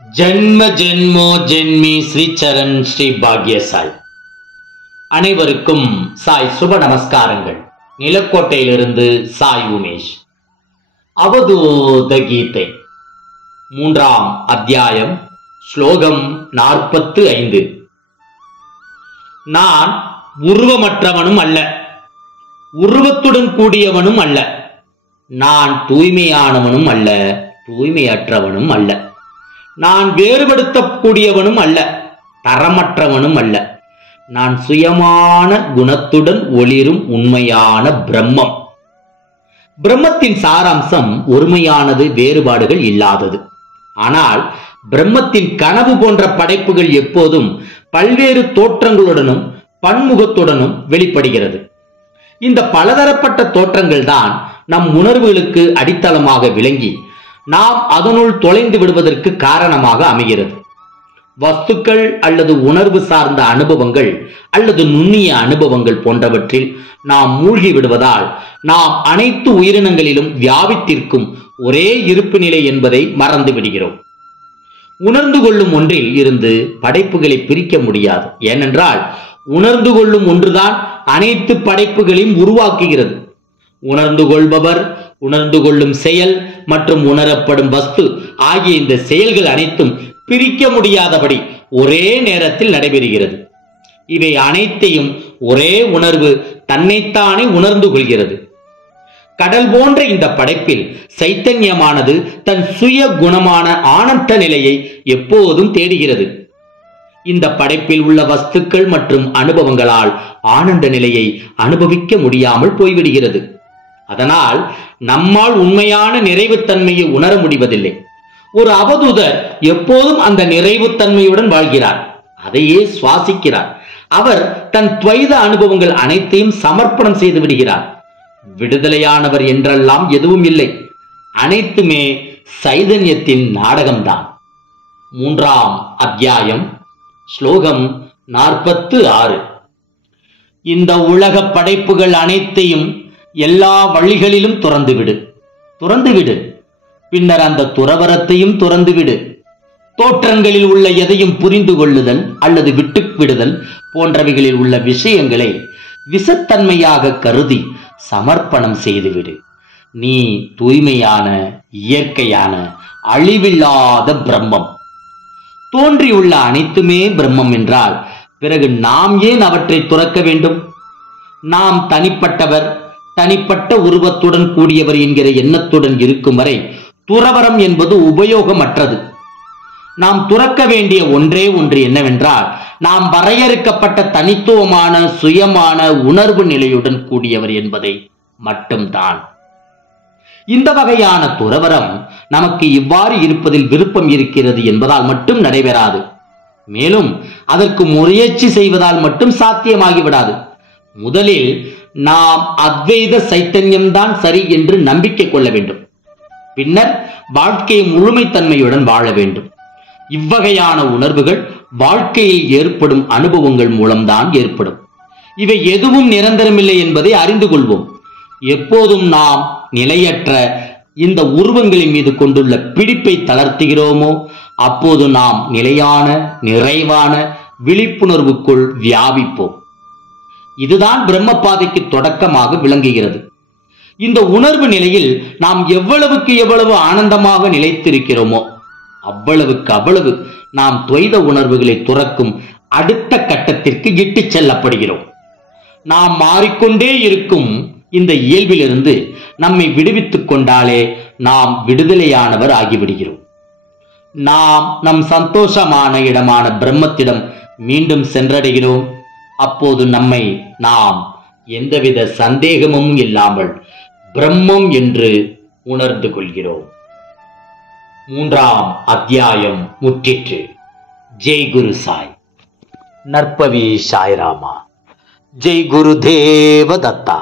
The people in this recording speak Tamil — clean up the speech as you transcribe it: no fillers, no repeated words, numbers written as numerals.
ஜென்ம ஜென்மோ ஜென்மி ஸ்ரீ சரண் ஸ்ரீ பாக்ய சாய். அனைவருக்கும் சாய் சுப நமஸ்காரங்கள். நிலக்கோட்டையிலிருந்து சாய் உமேஷ். அவதூத கீதை 3ஆம் அத்தியாயம், ஸ்லோகம் 45. நான் உருவமற்றவனும் அல்ல, உருவத்துடன் கூடியவனும் அல்ல. நான் தூய்மையானவனும் அல்ல, தூய்மையற்றவனும் அல்ல. நான் வேறுபடுத்தக்கூடியவனும் அல்ல, தரமற்றவனும் அல்ல. நான் சுயமான குணத்துடன் ஒளிரும் உண்மையான பிரம்மம். பிரம்மத்தின் சாராம்சம் ஒருமையானது, வேறுபாடுகள் இல்லாதது. ஆனால் பிரம்மத்தின் கனவு போன்ற படைப்புகள் எப்போதும் பல்வேறு தோற்றங்களுடனும் பன்முகத்துடனும் வெளிப்படுகிறது. இந்த பலதரப்பட்ட தோற்றங்கள் தான் நம் உணர்வுகளுக்கு அடித்தளமாக விளங்கி நாம் அதனுள் தொலைந்து விடுவதற்கு காரணமாக அமைகிறது. வஸ்துக்கள் அல்லது உணர்வு சார்ந்த அனுபவங்கள் அல்லது நுண்ணிய அனுபவங்கள் போன்றவற்றில் நாம் மூழ்கி விடுவதால் நாம் அனைத்து உயிரினங்களிலும் வியாபித்திருக்கும் ஒரே இருப்பு நிலை என்பதை மறந்து விடுகிறோம். உணர்ந்து கொள்ளும் ஒன்றில் இருந்து படைப்புகளை பிரிக்க முடியாது. ஏனென்றால் உணர்ந்து கொள்ளும் ஒன்றுதான் அனைத்து படைப்புகளையும் உருவாக்குகிறது. உணர்ந்து கொள்பவர், உணர்ந்து கொள்ளும் செயல் மற்றும் உணரப்படும் வஸ்து ஆகிய இந்த செயல்கள் அனைத்தும் பிரிக்க முடியாதபடி ஒரே நேரத்தில் நடைபெறுகிறது. இவை அனைத்தையும் ஒரே உணர்வு தன்னைத்தானே உணர்ந்து கொள்கிறது. கடல் போன்ற இந்த படைப்பில் சைத்தன்யமானது தன் சுய குணமான ஆனந்த நிலையை எப்போதும் தேடுகிறது. இந்த படைப்பில் உள்ள வஸ்துக்கள் மற்றும் அனுபவங்களால் ஆனந்த நிலையை அனுபவிக்க முடியாமல் போய்விடுகிறது. அதனால் நம்மால் உண்மையான நிறைவுத்தன்மையை உணர முடிவதில்லை. ஒரு அவதூதர் எப்போதும் அந்த நிறைவுத்தன்மையுடன் வாழ்கிறார், அதையே சுவாசிக்கிறார். அவர் தன் துவைத அனுபவங்கள் அனைத்தையும் சமர்ப்பணம் செய்து விடுகிறார். விடுதலையானவர் என்றெல்லாம் எதுவும் இல்லை, அனைத்துமே சைதன்யத்தின் நாடகம்தான். 3ஆம் அத்தியாயம், ஸ்லோகம் 46. இந்த உலக படைப்புகள் அனைத்தையும் எல்லா வழிகளிலும் துறந்துவிடு. பின்னர் அந்த துறவரத்தையும் துறந்துவிடு. தோற்றங்களில் உள்ள எதையும் புரிந்து கொள்ளுதல் அல்லது விட்டு விடுதல் போன்றவைகளில் உள்ள விஷயங்களை விஷத்தன்மையாக கருதி சமர்ப்பணம் செய்துவிடு. நீ தூய்மையான, இயற்கையான, அழிவில்லாத பிரம்மம். தோன்றியுள்ள அனைத்துமே பிரம்மம் என்றால் பிறகு நாம் ஏன் அவற்றை துறக்க வேண்டும்? நாம் தனிப்பட்டவர், தனிப்பட்ட உருவத்துடன் கூடியவர் என்கிற எண்ணத்துடன் இருக்கும் வரை துறவரம் என்பது உபயோகமற்றது. நாம் துறக்க வேண்டிய ஒன்றே ஒன்று என்னவென்றால், நாம் வரையறுக்கப்பட்ட தனித்துவமான சுயமான உணர்வு நிலையுடன் கூடியவர் என்பதை மட்டும்தான். இந்த வகையான துறவரம் நமக்கு இவ்வாறு இருப்பதில் விருப்பம் இருக்கிறது என்பதால் மட்டும் நடைபெறாது. மேலும் அதற்கு முயற்சி செய்வதால் மட்டும் சாத்தியமாகிவிடாது. முதலில் நாம் அத்வைத சைத்தன்யம்தான் சரி என்று நம்பிக்கை கொள்ள வேண்டும். பின்னர் வாழ்க்கையை முழுமைத்தன்மையுடன் வாழ வேண்டும். இவ்வகையான உணர்வுகள் வாழ்க்கையில் ஏற்படும் அனுபவங்கள் மூலம்தான் ஏற்படும். இவை எதுவும் நிரந்தரமில்லை என்பதை அறிந்து கொள்வோம். எப்போதும் நாம் நிலையற்ற இந்த உருவங்களின் மீது கொண்டுள்ள பிடிப்பை தளர்த்துகிறோமோ அப்போது நாம் நிலையான, நிறைவான விழிப்புணர்வுக்குள் வியாபிப்போம். இதுதான் பிரம்ம பாதைக்கு தொடக்கமாக விளங்குகிறது. இந்த உணர்வு நிலையில் நாம் எவ்வளவுக்கு எவ்வளவு ஆனந்தமாக நிலைத்திருக்கிறோமோ அவ்வளவுக்கு அவ்வளவு நாம் துவைத உணர்வுகளை துறக்கும் அடுத்த கட்டத்திற்கு இட்டுச் செல்லப்படுகிறோம். நாம் மாறிக்கொண்டே இருக்கும் இந்த இயல்பிலிருந்து நம்மை விடுவித்துக் கொண்டாலே நாம் விடுதலையானவர் ஆகிவிடுகிறோம். நாம் நம் சந்தோஷமான இடமான பிரம்மத்திடம் மீண்டும் சென்றடைகிறோம். அப்போது நம்மை நாம் எந்தவித சந்தேகமும் இல்லாமல் பிரம்மம் என்று உணர்ந்து கொள்கிறோம். 3ஆம் அத்தியாயம் முற்றிற்று. ஜெய் குரு சாய். நற்பவி சாய்ராமா. ஜெய் குரு தேவ தத்தா.